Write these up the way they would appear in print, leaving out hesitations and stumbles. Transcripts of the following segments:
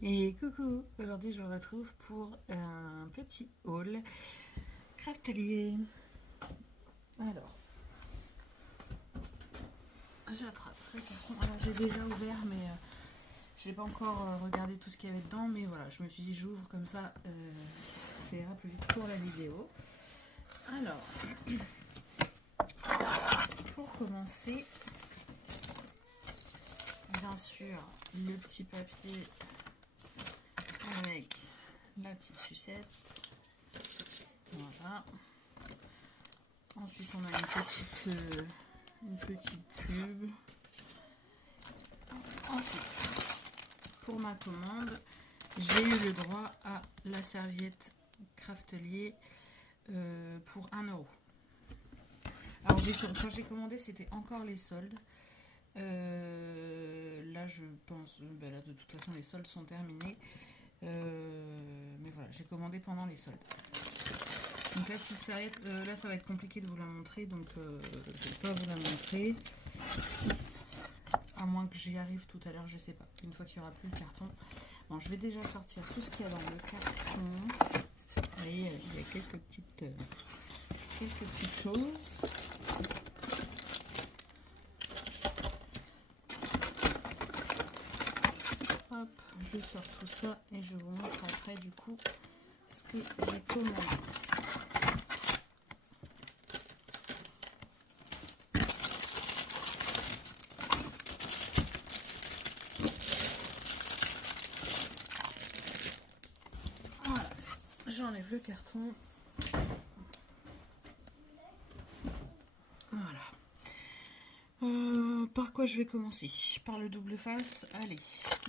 Et coucou, aujourd'hui je vous retrouve pour un petit haul Craftelier. Alors, j'attrace ce carton. Alors j'ai déjà ouvert mais j'ai pas encore regardé tout ce qu'il y avait dedans, mais voilà, je me suis dit j'ouvre comme ça, ça ira plus vite pour la vidéo. Alors, pour commencer, bien sûr, le petit papier avec la petite sucette. Voilà. Ensuite, on a une petite pub. Ensuite, pour ma commande, j'ai eu le droit à la serviette Craftelier pour 1 €. Alors, quand j'ai commandé, c'était encore les soldes. Là, je pense, là, de toute façon, les soldes sont terminés. Mais voilà, j'ai commandé pendant les soldes. Donc la petite serviette, là ça va être compliqué de vous la montrer, donc je ne vais pas vous la montrer. À moins que j'y arrive tout à l'heure, je sais pas. Une fois qu'il n'y aura plus le carton. Bon, je vais déjà sortir tout ce qu'il y a dans le carton. Vous voyez, il y a quelques petites choses. Hop, je sors tout ça et je vous montre après du coup ce que j'ai commandé. Voilà, j'enlève le carton. Voilà. Par quoi je vais commencer? Par le double face. Allez,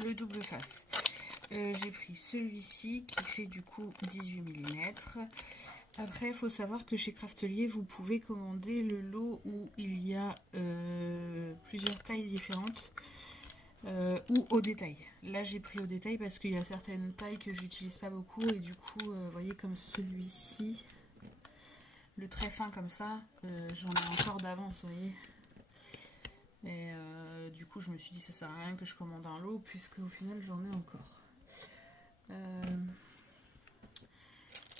le double face. J'ai pris celui-ci qui fait du coup 18 mm. Après, il faut savoir que chez Craftelier, vous pouvez commander le lot où il y a plusieurs tailles différentes ou au détail. Là, j'ai pris au détail parce qu'il y a certaines tailles que j'utilise pas beaucoup et du coup, vous voyez comme celui-ci, le très fin comme ça, j'en ai encore d'avance, vous voyez. Et du coup, je me suis dit ça sert à rien que je commande un lot puisque au final, j'en ai encore.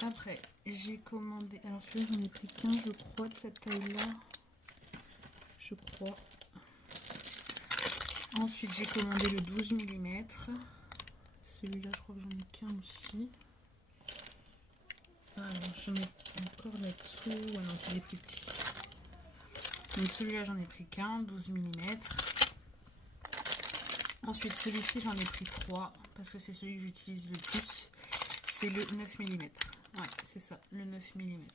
Après, j'ai commandé. Alors, celui-là, j'en ai pris qu'un, je crois, de cette taille-là. Je crois. Ensuite, j'ai commandé le 12 mm. Celui-là, je crois que j'en ai qu'un aussi. Alors, j'en ai encore là-dessous. Ah non, c'est des plus petits. Donc, celui-là, j'en ai pris qu'un, 12 mm. Ensuite, celui-ci, j'en ai pris 3 parce que c'est celui que j'utilise le plus. C'est le 9 mm. Ouais, c'est ça, le 9 mm.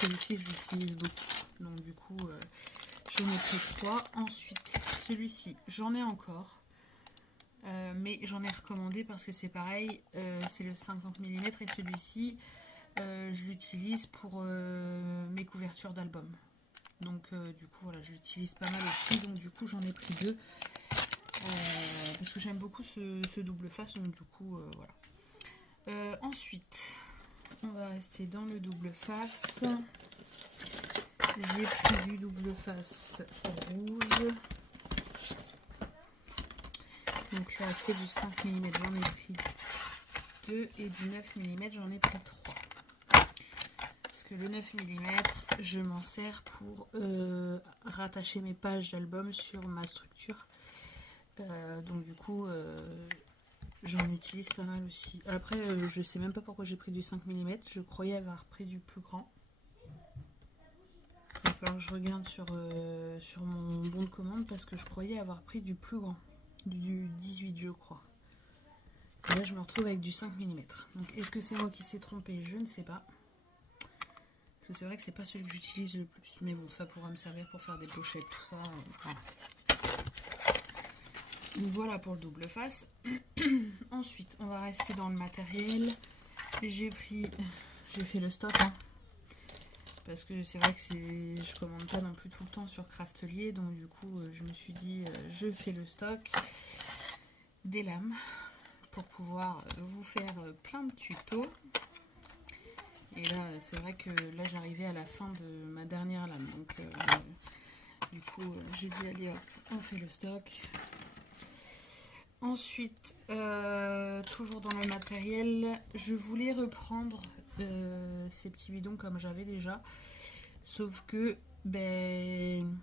Celui-ci, je l'utilise beaucoup. Donc, du coup, j'en ai pris 3. Ensuite, celui-ci, j'en ai encore. Mais j'en ai recommandé parce que c'est pareil. C'est le 50 mm. Et celui-ci, je l'utilise pour mes couvertures d'album. Donc, du coup, voilà, je l'utilise pas mal aussi. Donc, du coup, j'en ai pris 2. Parce que j'aime beaucoup ce double face. Donc, du coup, voilà. Ensuite, on va rester dans le double face. J'ai pris du double face rouge. Donc là, c'est du 5 mm, j'en ai pris 2. Et du 9 mm, j'en ai pris 3. Parce que le 9 mm, je m'en sers pour rattacher mes pages d'album sur ma structure. Donc du coup... j'en utilise pas mal aussi. Après, je sais même pas pourquoi j'ai pris du 5 mm. Je croyais avoir pris du plus grand. Il va falloir que je regarde sur mon bon de commande parce que je croyais avoir pris du plus grand. Du 18, je crois. Et là, je me retrouve avec du 5 mm. Donc, est-ce que c'est moi qui s'est trompé? Je ne sais pas. Parce que c'est vrai que c'est pas celui que j'utilise le plus. Mais bon, ça pourra me servir pour faire des pochettes, tout ça. Voilà. Donc voilà pour le double face. Ensuite, on va rester dans le matériel. J'ai fait le stock. Hein, parce que c'est vrai que je commande pas non plus tout le temps sur Craftelier. Donc du coup, je me suis dit, je fais le stock. Des lames pour pouvoir vous faire plein de tutos. Et là, c'est vrai que là, j'arrivais à la fin de ma dernière lame. Donc du coup, j'ai dit, allez hop, on fait le stock. Ensuite, toujours dans le matériel, je voulais reprendre ces petits bidons comme j'avais déjà. Sauf que ben,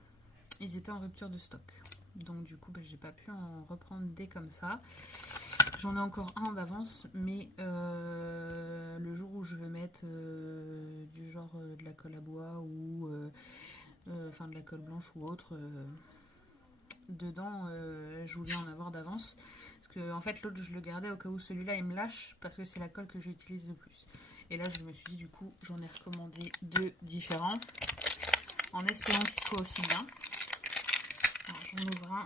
ils étaient en rupture de stock. Donc du coup, ben, j'ai pas pu en reprendre des comme ça. J'en ai encore un d'avance, mais le jour où je veux mettre du genre de la colle à bois ou enfin de la colle blanche ou autre dedans, je voulais en avoir d'avance. Parce que en fait l'autre je le gardais au cas où celui-là il me lâche parce que c'est la colle que j'utilise le plus. Et là je me suis dit du coup j'en ai recommandé 2 différents en espérant qu'ils soient aussi bien. Alors j'en ouvre un.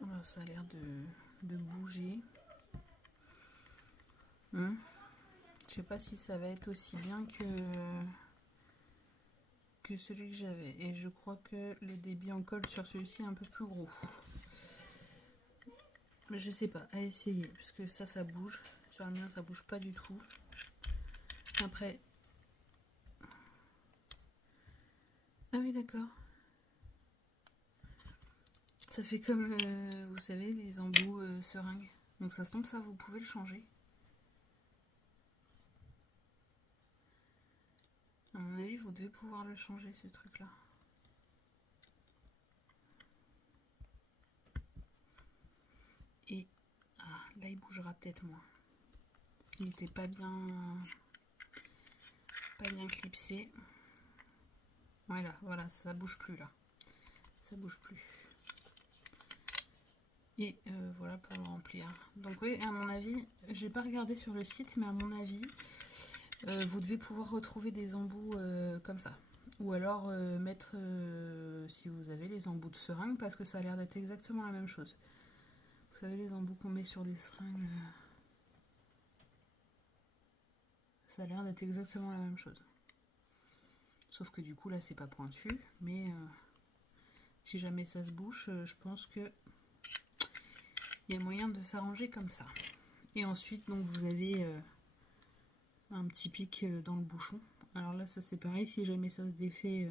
Oh, ça a l'air de bouger. Je sais pas si ça va être aussi bien que celui que j'avais. Et je crois que le débit en colle sur celui-ci est un peu plus gros. Mais je sais pas, à essayer. Parce que ça bouge. Sur le mien, ça bouge pas du tout. Après... Ah oui, d'accord. Ça fait comme, vous savez, les embouts seringues. Donc ça se tombe, ça, vous pouvez le changer. À mon avis, vous devez pouvoir le changer, ce truc-là. Et là, il bougera peut-être moins. Il n'était pas bien clipsé. Voilà, ça bouge plus là. Ça bouge plus. Et voilà pour le remplir. Donc oui, à mon avis, j'ai pas regardé sur le site, mais à mon avis, vous devez pouvoir retrouver des embouts comme ça. Ou alors mettre, si vous avez les embouts de seringue, parce que ça a l'air d'être exactement la même chose. Vous savez, les embouts qu'on met sur les seringues, ça a l'air d'être exactement la même chose. Sauf que du coup, là, c'est pas pointu, mais si jamais ça se bouche, je pense que il y a moyen de s'arranger comme ça. Et ensuite, donc, vous avez un petit pic dans le bouchon. Alors là, ça c'est pareil, si jamais ça se défait,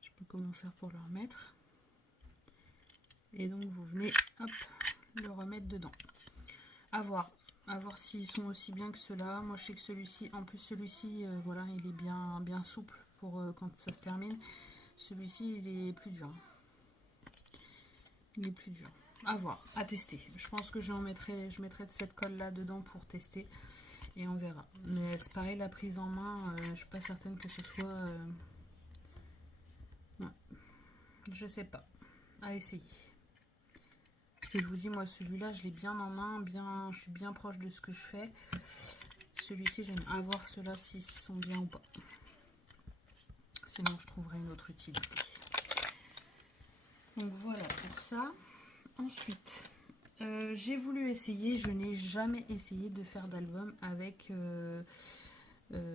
je sais pas comment faire pour le remettre. Et donc, vous venez, hop, le remettre dedans. À voir s'ils sont aussi bien que ceux-là. Moi, je sais que celui-ci, en plus celui-ci, voilà, il est bien souple pour quand ça se termine. Celui-ci, il est plus dur. Il est plus dur. À voir, à tester. Je pense que je mettrai de cette colle là dedans pour tester et on verra. Mais c'est pareil, la prise en main, je suis pas certaine que ce soit. Ouais. Je sais pas. À essayer. Parce que je vous dis, moi celui-là, je l'ai bien en main, je suis bien proche de ce que je fais. Celui-ci, j'aime à voir ceux-là s'ils sont bien ou pas. Sinon, je trouverai une autre utilité. Donc voilà pour ça. Ensuite, j'ai voulu essayer, je n'ai jamais essayé de faire d'album avec, ils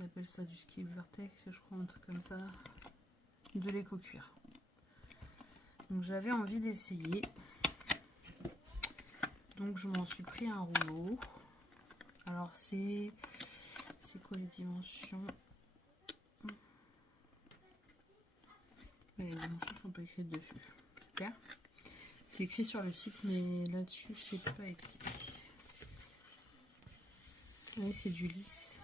appellent ça du Skip Vertex, je crois, un truc comme ça, de l'éco-cuir. Donc j'avais envie d'essayer. Donc je m'en suis pris un rouleau. Alors c'est quoi les dimensions? Les dimensions sont pas écrites dessus. Super. C'est écrit sur le site, mais là-dessus, c'est pas écrit. Oui, c'est du lisse.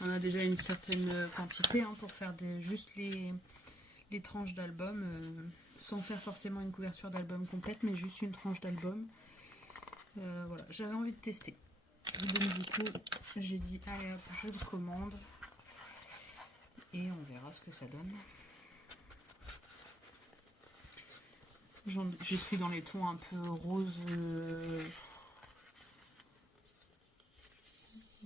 On a déjà une certaine quantité hein, pour faire juste les tranches d'album, sans faire forcément une couverture d'album complète, mais juste une tranche d'album. Voilà, j'avais envie de tester. Donc du coup, j'ai dit, allez hop, je le commande. Et on verra ce que ça donne. J'ai pris dans les tons un peu rose.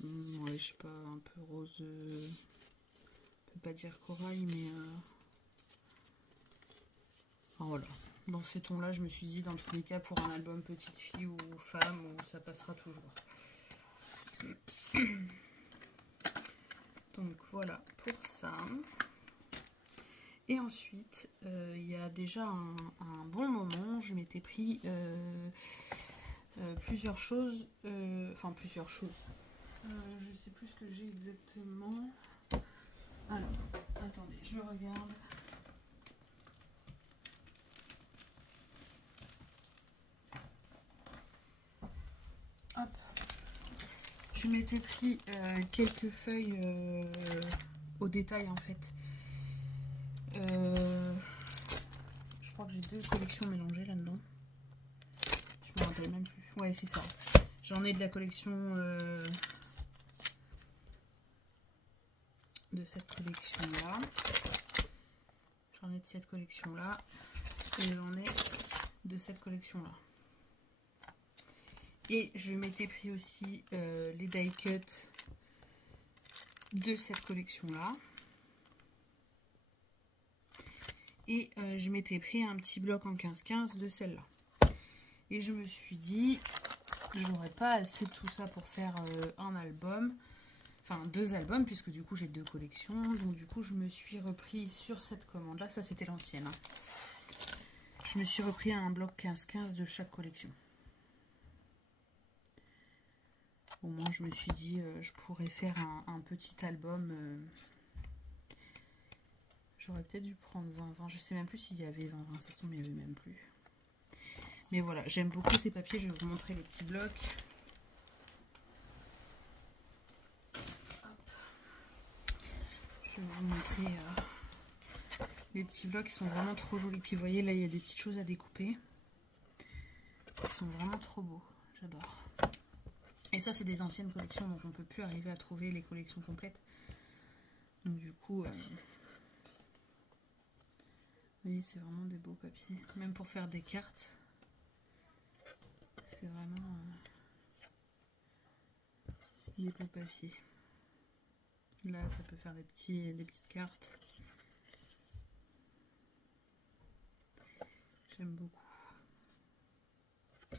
Ouais, je sais pas, un peu rose. On peut pas dire corail, mais. Enfin, voilà. Dans ces tons-là, je me suis dit, dans tous les cas, pour un album petite fille ou femme, ça passera toujours. Donc voilà pour ça. Et ensuite, il y a déjà un bon moment, je m'étais pris plusieurs choses. Enfin, plusieurs choses. Je sais plus ce que j'ai exactement. Alors, attendez, je regarde. Hop. Je m'étais pris quelques feuilles au détail en fait. Je crois que j'ai 2 collections mélangées là-dedans. Je me rappelle même plus. Ouais, c'est ça. J'en ai de la collection de cette collection-là. J'en ai de cette collection-là. Et j'en ai de cette collection-là. Et je m'étais pris aussi les die cut de cette collection-là. Et je m'étais pris un petit bloc en 15-15 de celle-là. Et je me suis dit, j'aurais pas assez de tout ça pour faire un album. Enfin, 2 albums, puisque du coup j'ai 2 collections. Donc du coup je me suis repris sur cette commande-là. Ça c'était l'ancienne. Hein. Je me suis repris un bloc 15-15 de chaque collection. Au moins je me suis dit, je pourrais faire un petit album. J'aurais peut-être dû prendre 20-20. Je sais même plus s'il y avait 20-20. Ça se tombe, il n'y avait même plus. Mais voilà, j'aime beaucoup ces papiers. Je vais vous montrer les petits blocs. Hop. Je vais vous montrer les petits blocs. Ils sont vraiment trop jolis. Puis vous voyez, là, il y a des petites choses à découper. Ils sont vraiment trop beaux. J'adore. Et ça, c'est des anciennes collections. Donc, on ne peut plus arriver à trouver les collections complètes. Donc, du coup... oui, c'est vraiment des beaux papiers. Même pour faire des cartes. C'est vraiment des beaux papiers. Là, ça peut faire des petites cartes. J'aime beaucoup. À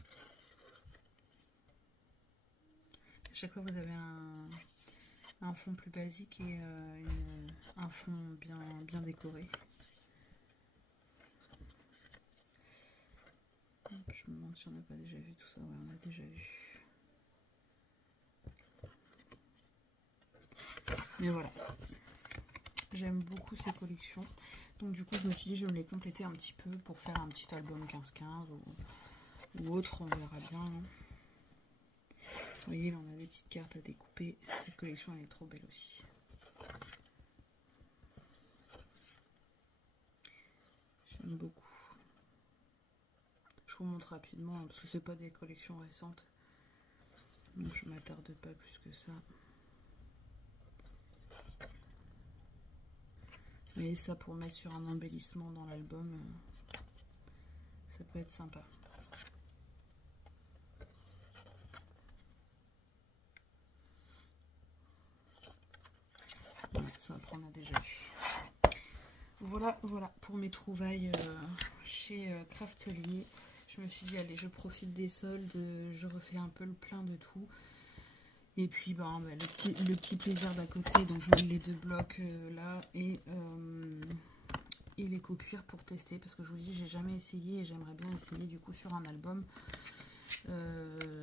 chaque fois, vous avez un fond plus basique et un fond bien décoré. Je me demande si on n'a pas déjà vu tout ça. Ouais, on a déjà vu. Mais voilà. J'aime beaucoup ces collections. Donc du coup, je me suis dit, je vais me les compléter un petit peu pour faire un petit album 15-15 ou autre. On verra bien. Vous voyez, là, on a des petites cartes à découper. Cette collection, elle est trop belle aussi. J'aime beaucoup. Je vous montre rapidement, hein, parce que c'est pas des collections récentes. Donc je m'attarde pas plus que ça. Vous voyez, ça pour mettre sur un embellissement dans l'album, ça peut être sympa. Ouais, ça après on a déjà vu. Voilà pour mes trouvailles chez Craftelier. Je me suis dit, allez, je profite des soldes, je refais un peu le plein de tout. Et puis, le petit plaisir d'à côté, donc les 2 blocs là, et l'éco-cuir pour tester, parce que je vous dis, j'ai jamais essayé, et j'aimerais bien essayer du coup sur un album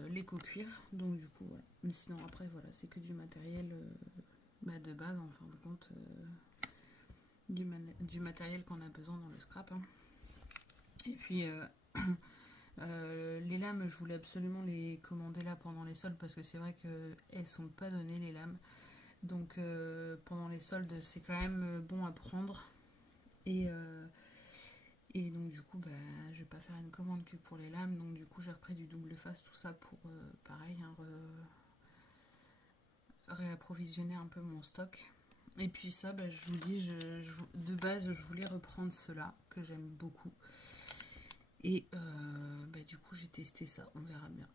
l'éco-cuir. Donc du coup, voilà. Mais sinon, après, voilà, c'est que du matériel de base, en fin de compte, du matériel qu'on a besoin dans le scrap. Hein. Et puis... les lames, je voulais absolument les commander là pendant les soldes parce que c'est vrai qu'elles sont pas données les lames. Donc pendant les soldes, c'est quand même bon à prendre. Et donc du coup, je vais pas faire une commande que pour les lames. Donc du coup, j'ai repris du double face, tout ça pour pareil, hein, réapprovisionner un peu mon stock. Et puis ça, je vous dis, de base, je voulais reprendre cela que j'aime beaucoup. Et du coup j'ai testé ça, on verra bien.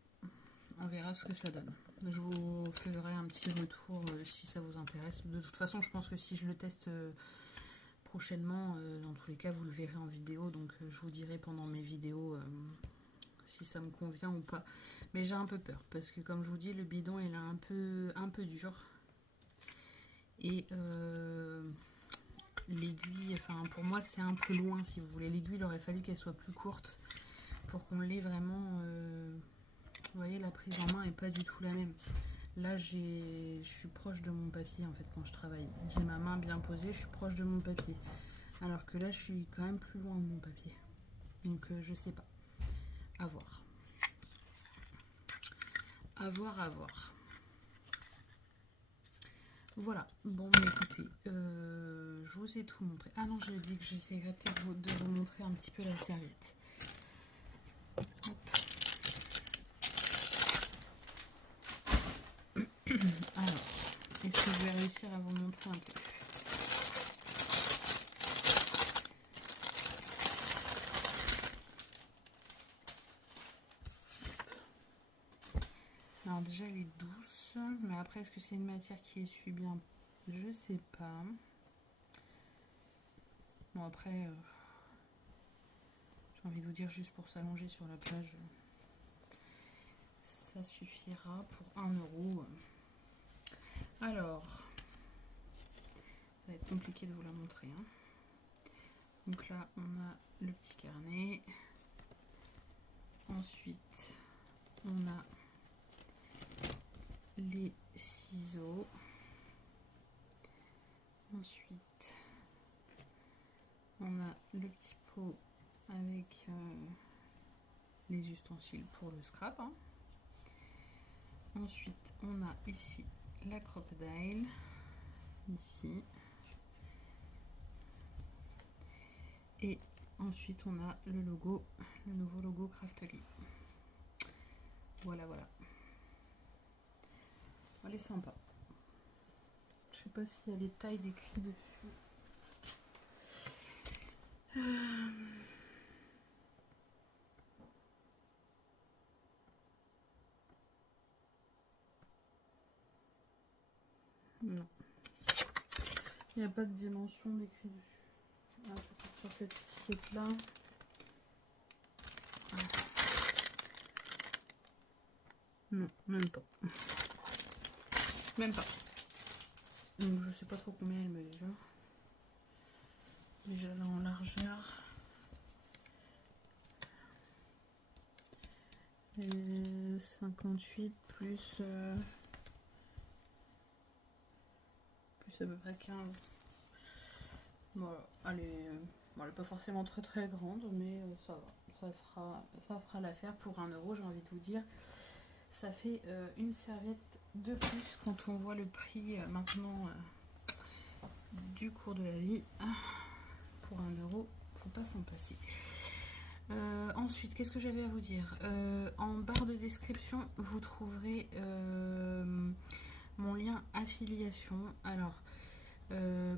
On verra ce que ça donne. Je vous ferai un petit retour si ça vous intéresse. De toute façon, je pense que si je le teste prochainement, dans tous les cas, vous le verrez en vidéo. Donc je vous dirai pendant mes vidéos si ça me convient ou pas. Mais j'ai un peu peur parce que comme je vous dis, le bidon il est un peu dur. Et l'aiguille, enfin pour moi c'est un peu loin si vous voulez. L'aiguille, il aurait fallu qu'elle soit plus courte pour qu'on l'ait vraiment Vous voyez, la prise en main est pas du tout la même. Là, je suis proche de mon papier en fait quand je travaille. J'ai ma main bien posée, je suis proche de mon papier. Alors que là, je suis quand même plus loin de mon papier. Donc, je sais pas. À voir. À voir, à voir. Voilà. Bon, mais écoutez, je vous ai tout montré. Ah non, j'ai dit que j'essaierai peut-être de vous montrer un petit peu la serviette. Hop. Alors, est-ce que je vais réussir à vous montrer un peu? Alors déjà elle est douce, mais après est-ce que c'est une matière qui essuie bien? Je sais pas. Bon après, j'ai envie de vous dire juste pour s'allonger sur la plage, ça suffira pour 1 euro. Alors, ça va être compliqué de vous la montrer. Hein. Donc là on a le petit carnet. Ensuite on a les ciseaux. Ensuite, on a le petit pot avec les ustensiles pour le scrap. Hein. Ensuite, on a ici la crocodile. Ici. Et ensuite, on a le logo, le nouveau logo Craftly. Voilà, voilà. Elle est sympa. Je sais pas s'il y a les tailles décrites dessus. Non. Il n'y a pas de dimension décrite dessus. Ah, c'est sur cette étiquette là. Ah. Non, même pas. Même pas. Donc je sais pas trop combien elle mesure. Déjà là en largeur. 58 plus à peu près 15. Voilà, elle est pas forcément très très grande, mais ça va. Ça fera l'affaire pour 1 euro, j'ai envie de vous dire. Ça fait une serviette de plus quand on voit le prix maintenant du cours de la vie. Pour 1 euro, faut pas s'en passer. Ensuite, qu'est-ce que j'avais à vous dire? En barre de description, vous trouverez mon lien affiliation. Alors,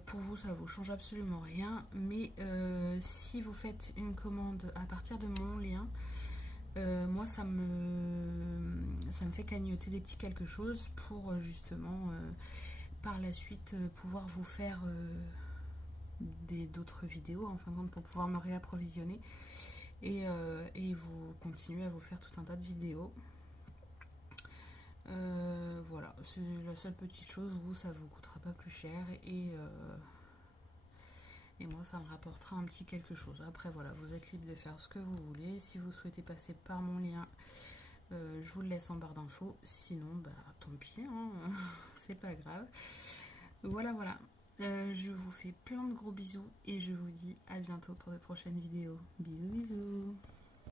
pour vous, ça vous change absolument rien, mais si vous faites une commande à partir de mon lien, moi, ça me fait cagnotter des petits quelque chose pour justement par la suite pouvoir vous faire d'autres vidéos, en fin de compte, pour pouvoir me réapprovisionner et vous continuer à vous faire tout un tas de vidéos. Voilà, c'est la seule petite chose. Vous, ça vous coûtera pas plus cher et moi ça me rapportera un petit quelque chose. Après voilà, vous êtes libre de faire ce que vous voulez. Si vous souhaitez passer par mon lien, je vous le laisse en barre d'infos. Sinon bah tant pis, hein. C'est pas grave. Voilà voilà, je vous fais plein de gros bisous et je vous dis à bientôt pour de prochaines vidéos. Bisous bisous.